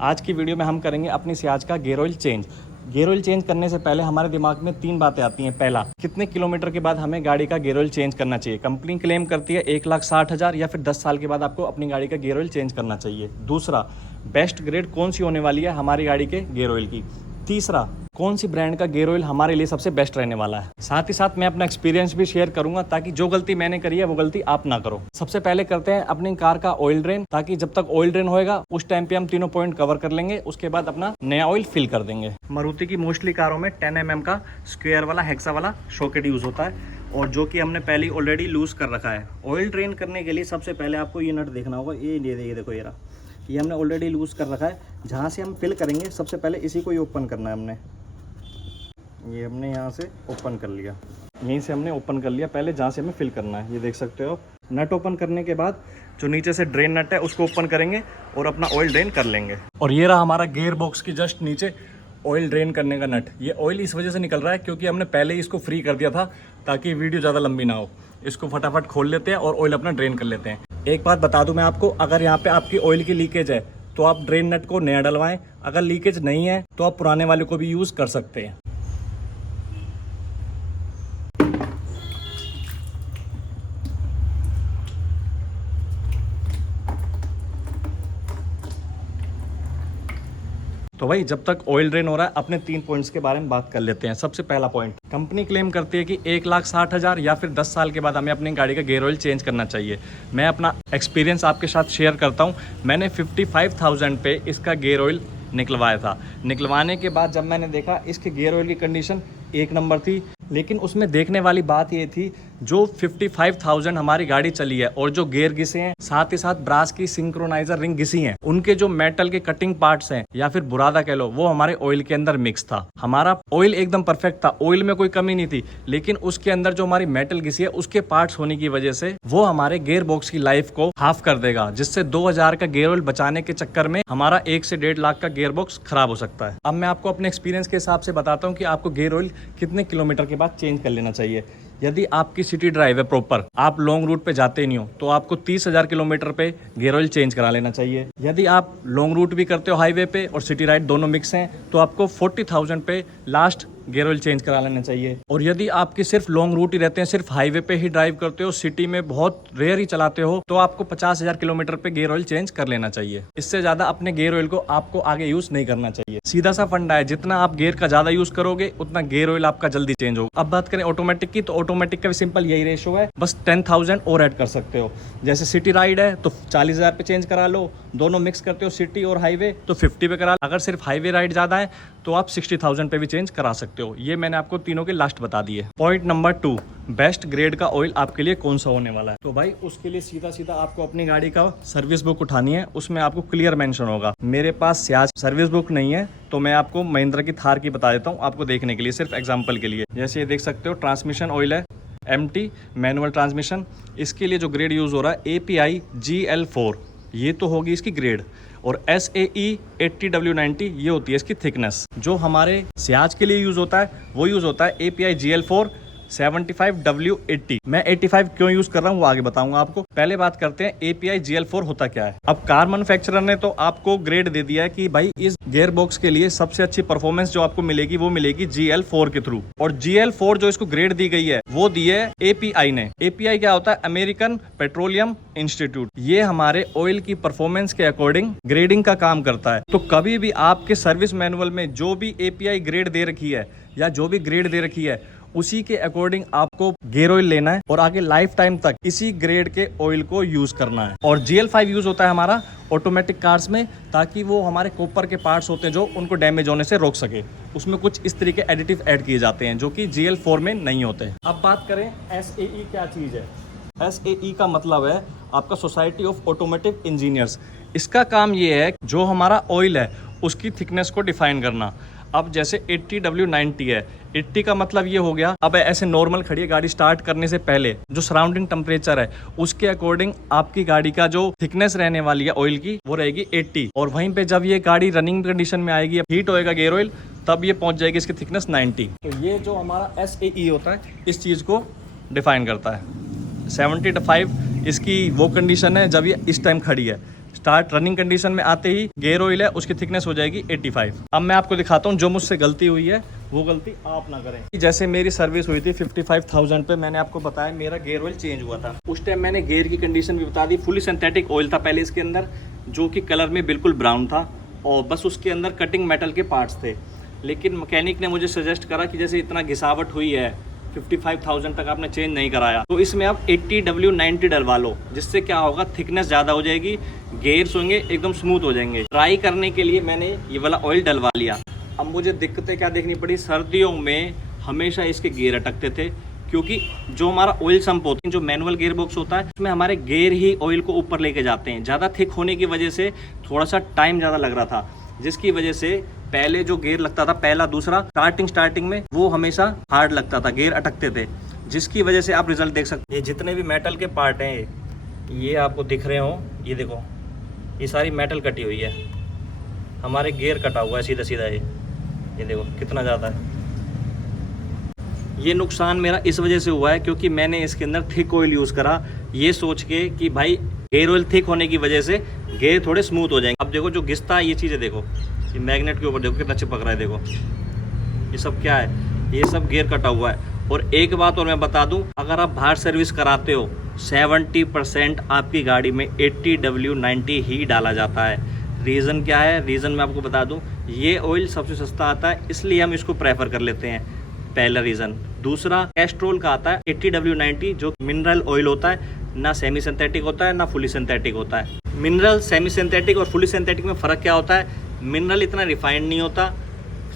आज की वीडियो में हम करेंगे अपनी सियाज का gear oil change. Gear oil change करने से पहले हमारे दिमाग में 3 बातें आती हैं। पहला, कितने किलोमीटर के बाद हमें गाड़ी का गियर ऑयल चेंज करना चाहिए। कंपनी क्लेम करती है 1,60,000 या फिर 10 साल के बाद आपको अपनी गाड़ी का गियर ऑयल चेंज करना चाहिए। दूसरा, बेस्ट ग्रेड कौन सी होने वाली है हमारी गाड़ी के गियर ऑयल की। तीसरा, कौन सी ब्रांड का गियर ऑयल हमारे लिए सबसे बेस्ट रहने वाला है। साथ ही साथ मैं अपना एक्सपीरियंस भी शेयर करूंगा ताकि जो गलती मैंने करी है वो गलती आप ना करो। सबसे पहले करते हैं अपनी कार का ऑयल ड्रेन, ताकि जब तक ऑयल ड्रेन होएगा उस टाइम पे हम तीनों पॉइंट कवर कर लेंगे। उसके बाद अपना नया ऑयल फिल कर देंगे। मारुति की मोस्टली कारों में 10 mm का स्क्वायर वाला हेक्सा वाला सॉकेट यूज होता है, और जो कि हमने पहले ऑलरेडी लूज कर रखा है। ऑयल ड्रेन करने के लिए सबसे पहले आपको ये नट देखना होगा। ये देखो, ये हमने ऑलरेडी लूज कर रखा है। जहाँ से हम फिल करेंगे सबसे पहले इसी को ही ओपन करना है। हमने यहाँ से ओपन कर लिया, यहीं से हमने ओपन कर लिया पहले जहाँ से हमें फिल करना है। ये देख सकते हो। नट ओपन करने के बाद जो नीचे से ड्रेन नट है उसको ओपन करेंगे और अपना ऑयल ड्रेन कर लेंगे। और ये रहा हमारा गियर बॉक्स की जस्ट नीचे ऑयल ड्रेन करने का नट। ये ऑयल इस वजह से निकल रहा है क्योंकि हमने पहले ही इसको फ्री कर दिया था ताकि वीडियो ज़्यादा लंबी ना हो। इसको फटाफट खोल लेते हैं और ऑयल अपना ड्रेन कर लेते हैं। एक बात बता दूं मैं आपको, अगर यहाँ पे आपकी ऑयल की लीकेज है तो आप ड्रेन नट को नया डलवाएं। अगर लीकेज नहीं है तो आप पुराने वाले को भी यूज़ कर सकते हैं। तो भाई जब तक ऑयल ड्रेन हो रहा है अपने 3 पॉइंट्स के बारे में बात कर लेते हैं। सबसे पहला पॉइंट, कंपनी क्लेम करती है कि 1,60,000 या फिर 10 साल के बाद हमें अपनी गाड़ी का गियर ऑयल चेंज करना चाहिए। मैं अपना एक्सपीरियंस आपके साथ शेयर करता हूं। मैंने 55,000 पे इसका गियर ऑयल निकलवाया था। निकलवाने के बाद जब मैंने देखा इसके गियर ऑयल की कंडीशन 1 नंबर थी, लेकिन उसमें देखने वाली बात ये थी जो 55,000 हमारी गाड़ी चली है और जो गियर घिसे हैं, साथ ही साथ ब्रास की सिंक्रोनाइजर रिंग घिसी हैं, उनके जो मेटल के कटिंग पार्ट्स हैं या फिर बुरादा कह लो, वो हमारे ऑयल के अंदर मिक्स था। हमारा ऑयल एकदम परफेक्ट था, ऑयल में कोई कमी नहीं थी, लेकिन उसके अंदर जो हमारी मेटल घिसी है उसके पार्ट्स होने की वजह से वो हमारे गियर बॉक्स की लाइफ को हाफ कर देगा, जिससे 2,000 का गियर ऑयल बचाने के चक्कर में हमारा 1 से 1.5 लाख का गियर बॉक्स खराब हो सकता है। अब मैं आपको अपने एक्सपीरियंस के हिसाब से बताता हूँ कि आपको गियर ऑयल कितने किलोमीटर के बाद चेंज कर लेना चाहिए। यदि आपकी सिटी ड्राइव है प्रॉपर, आप लॉन्ग रूट पे जाते नहीं हो, तो आपको 30,000 किलोमीटर पे गियर ऑयल चेंज करा लेना चाहिए। यदि आप लॉन्ग रूट भी करते हो हाईवे पे और सिटी राइड दोनों मिक्स हैं, तो आपको 40,000 पे लास्ट गियर ऑयल चेंज करा लेना चाहिए। और यदि आपकी सिर्फ लॉन्ग रूट ही रहते हैं, सिर्फ हाईवे पे ही ड्राइव करते हो, सिटी में बहुत रेयर ही चलाते हो, तो आपको 50,000 किलोमीटर पे गियर ऑयल चेंज कर लेना चाहिए। इससे ज्यादा अपने गियर ऑयल को आपको आगे यूज नहीं करना चाहिए। सीधा सा फंडा है, जितना आप गियर का ज्यादा यूज करोगे उतना गियर ऑयल आपका जल्दी चेंज होगा। अब बात करें ऑटोमेटिक की, तो ऑटोमेटिक का भी सिंपल यही रेशो है, बस 10,000 और ऐड कर सकते हो। जैसे सिटी राइड है तो 40,000 पे चेंज करा लो, दोनों मिक्स करते हो सिटी और हाईवे तो 50 पे करा लो। अगर सिर्फ हाईवे राइड ज्यादा है तो आप 60,000 पे भी चेंज करा सकते हो। ये मैंने आपको तीनों के लास्ट बता दिए। पॉइंट नंबर 2, बेस्ट ग्रेड का ऑयल आपके लिए कौन सा होने वाला है। तो भाई उसके लिए सीधा सीधा आपको अपनी गाड़ी का सर्विस बुक उठानी है, उसमें आपको क्लियर मेंशन होगा। मेरे पास सियाज सर्विस बुक नहीं है तो मैं आपको महिंद्रा की थार की बता देता हूँ आपको देखने के लिए, सिर्फ एग्जाम्पल के लिए। जैसे ये देख सकते हो, ट्रांसमिशन ऑयल है MT मैनुअल ट्रांसमिशन। इसके लिए जो ग्रेड यूज हो रहा है API GL4, ये तो होगी इसकी ग्रेड, और SAE 80W90 ये होती है इसकी थिकनेस। जो हमारे सियाज के लिए यूज होता है वो यूज होता है API GL4 75W80। मैं 85 क्यों यूज कर रहा हूँ वो आगे बताऊंगा आपको। पहले बात करते हैं API GL4 होता क्या है। अब कार मैन्युफैक्चरर ने तो आपको ग्रेड दे दिया है कि भाई इस गियर बॉक्स के लिए सबसे अच्छी परफॉर्मेंस जो आपको मिलेगी वो मिलेगी GL4 के थ्रू, और GL4 जो इसको ग्रेड दी गई है वो दी है API ने। API क्या होता है? American petroleum institute. ये हमारे ऑयल की परफॉर्मेंस के अकॉर्डिंग ग्रेडिंग का काम करता है। तो कभी भी आपके सर्विस मैनुअल में जो भी API ग्रेड दे रखी है या जो भी ग्रेड दे रखी है उसी के अकॉर्डिंग आपको गियर ऑयल लेना है और आगे लाइफ टाइम तक इसी ग्रेड के ऑयल को यूज करना है। और GL5 यूज होता है हमारा ऑटोमेटिक कार्स में, ताकि वो हमारे कॉपर के पार्ट्स होते हैं जो उनको डैमेज होने से रोक सके। उसमें कुछ इस तरीके एडिटिव ऐड किए जाते हैं जो कि GL4 में नहीं होते। अब बात करें SAE क्या चीज है। SAE का मतलब है आपका सोसाइटी ऑफ ऑटोमोटिव इंजीनियर्स। इसका काम ये है जो हमारा ऑयल है उसकी थिकनेस को डिफाइन करना। अब जैसे 80W90 है, 80 का मतलब ये हो गया, अब ऐसे नॉर्मल खड़ी है गाड़ी, स्टार्ट करने से पहले जो सराउंडिंग टेम्परेचर है उसके अकॉर्डिंग आपकी गाड़ी का जो थिकनेस रहने वाली है ऑयल की वो रहेगी 80। और वहीं पे जब ये गाड़ी रनिंग कंडीशन में आएगी, हीट होएगा गियर ऑयल, तब ये पहुंच जाएगी इसकी थिकनेस 90। तो ये जो हमारा SAE होता है इस चीज़ को डिफाइन करता है। 75 इसकी वो कंडीशन है जब ये इस टाइम खड़ी है, स्टार्ट रनिंग कंडीशन में आते ही गियर ऑयल है उसकी थिकनेस हो जाएगी 85। अब मैं आपको दिखाता हूँ जो मुझसे गलती हुई है वो गलती आप ना करें। जैसे मेरी सर्विस हुई थी 55,000 पे, मैंने आपको बताया मेरा गियर ऑयल चेंज हुआ था। उस टाइम मैंने गियर की कंडीशन भी बता दी। फुली सिंथेटिक ऑयल था पहले इसके अंदर, जो कि कलर में बिल्कुल ब्राउन था और बस उसके अंदर कटिंग मेटल के पार्ट्स थे। लेकिन मैकेनिक ने मुझे सजेस्ट करा कि जैसे इतना घिसावट हुई है 55,000 तक आपने चेंज नहीं कराया, तो इसमें आप 80W90 डलवा लो, जिससे क्या होगा थिकनेस ज़्यादा हो जाएगी, गेयर्स होंगे एकदम स्मूथ हो जाएंगे। ट्राई करने के लिए मैंने ये वाला ऑयल डलवा लिया। अब मुझे दिक्कतें क्या देखनी पड़ी, सर्दियों में हमेशा इसके गियर अटकते थे, क्योंकि जो हमारा ऑयल सम्प होता है, जो मैनुअल गियर बॉक्स होता है, उसमें हमारे गियर ही ऑयल को ऊपर लेके जाते हैं। ज़्यादा थिक होने की वजह से थोड़ा सा टाइम ज़्यादा लग रहा था, जिसकी वजह से पहले जो गियर लगता था, पहला दूसरा स्टार्टिंग में वो हमेशा हार्ड लगता था, गियर अटकते थे, जिसकी वजह से आप रिजल्ट देख सकते हैं। ये जितने भी मेटल के पार्ट हैं ये आपको दिख रहे हो, ये देखो ये सारी मेटल कटी हुई है, हमारे गियर कटा हुआ है सीधा सीधा। ये देखो कितना ज़्यादा है। ये नुकसान मेरा इस वजह से हुआ है क्योंकि मैंने इसके अंदर थिक ऑयल यूज़ करा, ये सोच के कि भाई गियर ऑयल थिक होने की वजह से गियर थोड़े स्मूथ हो जाएंगे। अब देखो जो घिसता है ये चीज़ें देखो, ये मैग्नेट के ऊपर देखो कितना चिपक रहा है, देखो ये सब क्या है, ये सब गियर कटा हुआ है। और एक बात और मैं बता दूं, अगर आप बाहर सर्विस कराते हो 70% आपकी गाड़ी में 80W90 ही डाला जाता है। रीज़न क्या है, रीज़न मैं आपको बता दूं, ये ऑयल सबसे सस्ता आता है इसलिए हम इसको प्रेफर कर लेते हैं, पहला रीज़न। दूसरा पेट्रोल का आता है 80W90 जो मिनरल ऑयल होता है, ना सेमी सिंथेटिक होता है ना फुली सिंथेटिक होता है। मिनरल, सेमी सिंथेटिक और फुली सिंथेटिक में फ़र्क क्या होता है, मिनरल इतना रिफाइंड नहीं होता,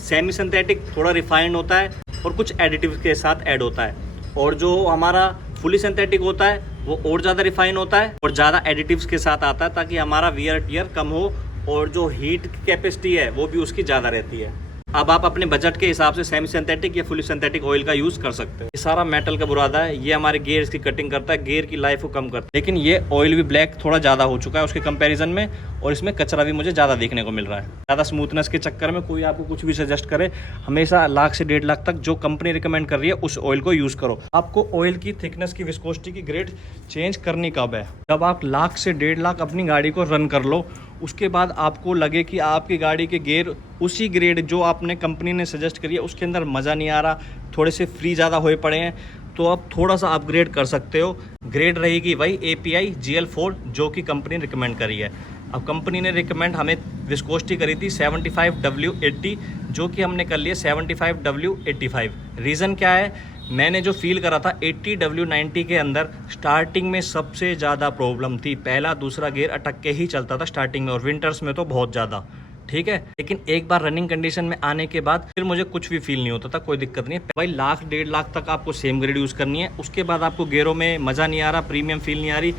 सेमी सिंथेटिक थोड़ा रिफाइंड होता है और कुछ एडिटिव के साथ ऐड होता है, और जो हमारा फुली सिंथेटिक होता है वो और ज़्यादा रिफाइन होता है और ज़्यादा एडिटिव्स के साथ आता है, ताकि हमारा वियर टियर कम हो और जो हीट की कैपेसिटी है वो भी उसकी ज़्यादा रहती है। अब आप अपने बजट के हिसाब से सेमी सिंथेटिक या फुली सिंथेटिक ऑयल का यूज़ कर सकते हो। ये सारा मेटल का बुरादा है, ये हमारे गियर्स की कटिंग करता है, गियर की लाइफ को कम करता है। लेकिन ये ऑयल भी ब्लैक थोड़ा ज़्यादा हो चुका है उसके कंपैरिजन में, और इसमें कचरा भी मुझे ज़्यादा देखने को मिल रहा है। ज़्यादा स्मूथनेस के चक्कर में कोई आपको कुछ भी सजेस्ट करे, हमेशा 1 से 1.5 लाख तक जो कंपनी रिकमेंड कर रही है उस ऑयल को यूज़ करो। आपको ऑयल की थिकनेस की विस्कोसिटी की ग्रेड चेंज करनी कब है, जब आप 1 से 1.5 लाख अपनी गाड़ी को रन कर लो, उसके बाद आपको लगे कि आपकी गाड़ी के गियर उसी ग्रेड जो आपने कंपनी ने सजेस्ट करी है उसके अंदर मज़ा नहीं आ रहा, थोड़े से फ्री ज़्यादा हुए पड़े हैं, तो आप थोड़ा सा अपग्रेड कर सकते हो। ग्रेड रहेगी वही API GL4 जो कि कंपनी ने रिकमेंड करी है। अब कंपनी ने रिकमेंड हमें विस्कोसिटी करी थी 75W80, जो कि हमने कर लिया 75W85। रीज़न क्या है, मैंने जो फील करा था 80W90 के अंदर स्टार्टिंग में सबसे ज़्यादा प्रॉब्लम थी, पहला दूसरा गियर अटक के ही चलता था स्टार्टिंग में, और विंटर्स में तो बहुत ज़्यादा, ठीक है। लेकिन एक बार रनिंग कंडीशन में आने के बाद फिर मुझे कुछ भी फील नहीं होता था, कोई दिक्कत नहीं है भाई। 1 से 1.5 लाख तक आपको सेम ग्रेड यूज़ करनी है, उसके बाद आपको गियरों में मज़ा नहीं आ रहा, प्रीमियम फील नहीं आ रही,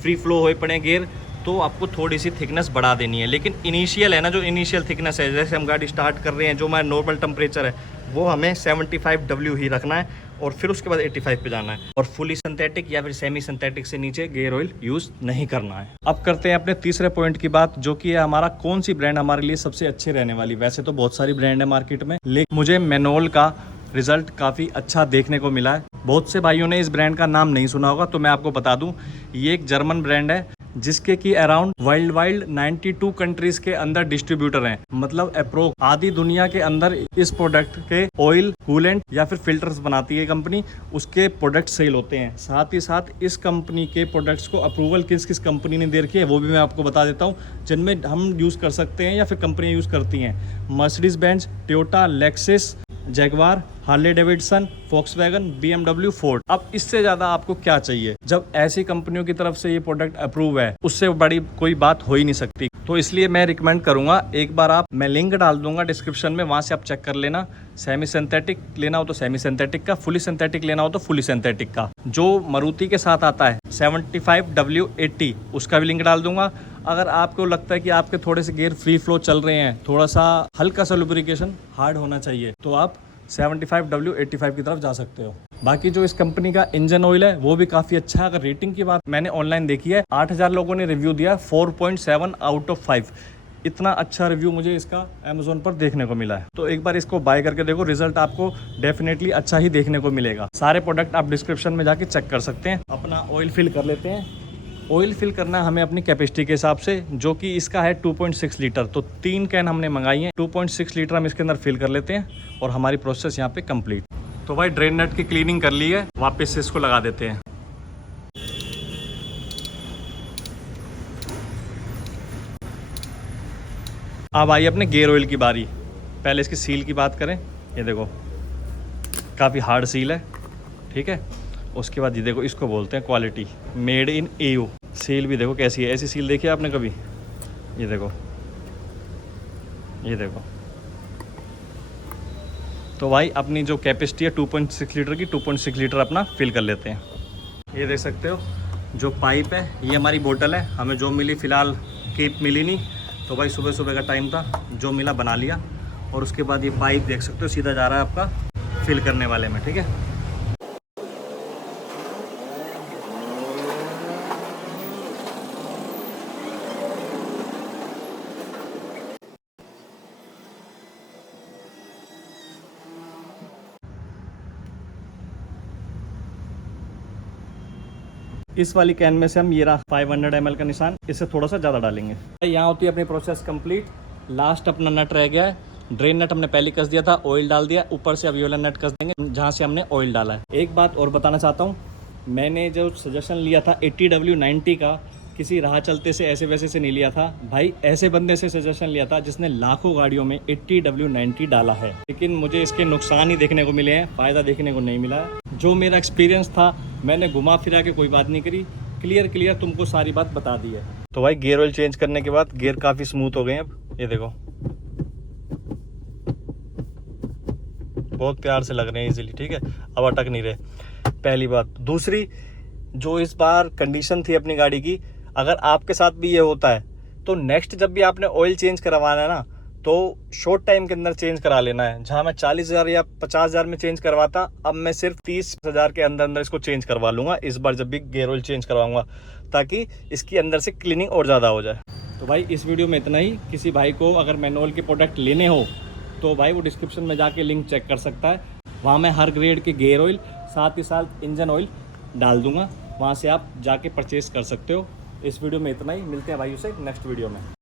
फ्री फ्लो हो पड़े गियर, तो आपको थोड़ी सी थिकनेस बढ़ा देनी है। लेकिन इनिशियल है ना, जो इनिशियल थिकनेस है, जैसे हम गाड़ी स्टार्ट कर रहे हैं, जो हमारा नॉर्मल टेम्परेचर है वो हमें 75W ही रखना है, और फिर उसके बाद 85 पे जाना है, और फुली सिंथेटिक या फिर सेमी सिंथेटिक से नीचे गियर ऑयल यूज़ नहीं करना है। अब करते हैं अपने तीसरे पॉइंट की बात, जो कि है हमारा कौन सी ब्रांड हमारे लिए सबसे अच्छी रहने वाली। वैसे तो बहुत सारी ब्रांड है मार्केट में, लेकिन मुझे मैनोल का रिजल्ट काफ़ी अच्छा देखने को मिला है। बहुत से भाइयों ने इस ब्रांड का नाम नहीं सुना होगा, तो मैं आपको बता दूं, ये एक जर्मन ब्रांड है जिसके की अराउंड वर्ल्ड वाइड 92 कंट्रीज के अंदर डिस्ट्रीब्यूटर हैं। मतलब अप्रोक्स आधी दुनिया के अंदर इस प्रोडक्ट के ऑयल, कूलेंट या फिर फिल्टर्स बनाती है कंपनी, उसके प्रोडक्ट सेल होते हैं। साथ ही साथ इस कंपनी के प्रोडक्ट्स को अप्रूवल किस किस कंपनी ने दे रखी है वो भी मैं आपको बता देता हूँ, जिनमें हम यूज़ कर सकते हैं या फिर कंपनी यूज़ करती हैं। Mercedes Benz, Toyota, Lexus, Jaguar, Harley Davidson, Volkswagen, BMW, Ford. अब इससे ज़्यादा आपको क्या चाहिए, जब ऐसी कंपनियों की तरफ से ये प्रोडक्ट अप्रूव है, उससे बड़ी कोई बात हो ही नहीं सकती। तो इसलिए मैं रिकमेंड करूंगा, एक बार आप, मैं लिंक डाल दूंगा डिस्क्रिप्शन में, वहां से आप चेक कर लेना। सेमी सिंथेटिक लेना हो तो सेमी सिंथेटिक का, फुली सिंथेटिक लेना हो तो फुली सिंथेटिक का। जो मारुति के साथ आता है 75W80, उसका भी लिंक डाल दूंगा। अगर आपको लगता है कि आपके थोड़े से गियर फ्री फ्लो चल रहे हैं, थोड़ा सा हल्का सा लुब्रिकेशन हार्ड होना चाहिए, तो आप 75W85 की तरफ जा सकते हो। बाकी जो इस कंपनी का इंजन ऑयल है वो भी काफ़ी अच्छा है। अगर रेटिंग की बात मैंने ऑनलाइन देखी है, 8000 लोगों ने रिव्यू दिया, 4.7 आउट ऑफ 5। इतना अच्छा रिव्यू मुझे इसका अमेज़ोन पर देखने को मिला है। तो एक बार इसको बाय करके देखो, रिजल्ट आपको डेफिनेटली अच्छा ही देखने को मिलेगा। सारे प्रोडक्ट आप डिस्क्रिप्शन में जाके चेक कर सकते हैं। अपना ऑयल फिल कर लेते हैं। ऑयल फिल करना है हमें अपनी कैपेसिटी के हिसाब से, जो कि इसका है 2.6 लीटर। तो 3 कैन हमने मंगाई हैं, 2.6 लीटर हम इसके अंदर फिल कर लेते हैं और हमारी प्रोसेस यहाँ पे कंप्लीट। तो भाई ड्रेन नट की क्लीनिंग कर ली है, वापस से इसको लगा देते हैं। अब आई अपने गियर ऑयल की बारी। पहले इसकी सील की बात करें, ये देखो काफ़ी हार्ड सील है, ठीक है। उसके बाद ये देखो, इसको बोलते हैं quality, made in EU। Seal भी देखो कैसी है, ऐसी सील देखी है आपने कभी? ये देखो, ये देखो। तो भाई अपनी जो कैपेसिटी है 2.6 लीटर की, 2.6 लीटर अपना फिल कर लेते हैं। ये देख सकते हो जो पाइप है, ये हमारी बोतल है। हमें जो मिली फ़िलहाल कीप मिली नहीं, तो भाई सुबह सुबह का टाइम था, जो मिला बना लिया। और उसके बाद ये पाइप देख सकते हो सीधा जा रहा है आपका फिल करने वाले में, ठीक है। इस वाली कैन में से हम ये रहा 500 ml का निशान, इससे थोड़ा सा ज़्यादा डालेंगे। यहाँ होती है अपनी प्रोसेस कंप्लीट। लास्ट अपना नट रह गया है, ड्रेन नट हमने पहले कस दिया था, ऑयल डाल दिया, ऊपर से अब ये वाला नट कस देंगे जहाँ से हमने ऑयल डाला है। एक बात और बताना चाहता हूँ, मैंने जो सजेशन लिया था 80W90 का, किसी राह चलते से ऐसे वैसे से नहीं लिया था भाई, ऐसे बंदे से सजेशन लिया था जिसने लाखों गाड़ियों में 80W90 डाला है। लेकिन मुझे इसके नुकसान ही देखने को मिले हैं, फ़ायदा देखने को नहीं मिला। जो मेरा एक्सपीरियंस था मैंने घुमा फिरा के कोई बात नहीं करी, क्लियर तुमको सारी बात बता दी है। तो भाई गियर ऑयल चेंज करने के बाद गियर काफ़ी स्मूथ हो गए हैं। अब ये देखो बहुत प्यार से लग रहे हैं इजीली, ठीक है, अब अटक नहीं रहे, पहली बात। दूसरी, जो इस बार कंडीशन थी अपनी गाड़ी की, अगर आपके साथ भी ये होता है तो नेक्स्ट जब भी आपने ऑयल चेंज करवाना है ना, तो शॉर्ट टाइम के अंदर चेंज करा लेना है। जहाँ मैं 40,000 या 50,000 में चेंज करवाता, अब मैं सिर्फ 30,000 के अंदर इसको चेंज करवा लूँगा इस बार जब भी गियर ऑयल चेंज करवाऊँगा, ताकि इसकी अंदर से क्लीनिंग और ज़्यादा हो जाए। तो भाई इस वीडियो में इतना ही। किसी भाई को अगर मैनुअल के प्रोडक्ट लेने हो तो भाई वो डिस्क्रिप्शन में जाके लिंक चेक कर सकता है, वहाँ मैं हर ग्रेड के गियर ऑयल साथ ही साथ इंजन ऑयल डाल दूँगा, वहाँ से आप जाके परचेज़ कर सकते हो। इस वीडियो में इतना ही, मिलते हैं भाइयों से नेक्स्ट वीडियो में।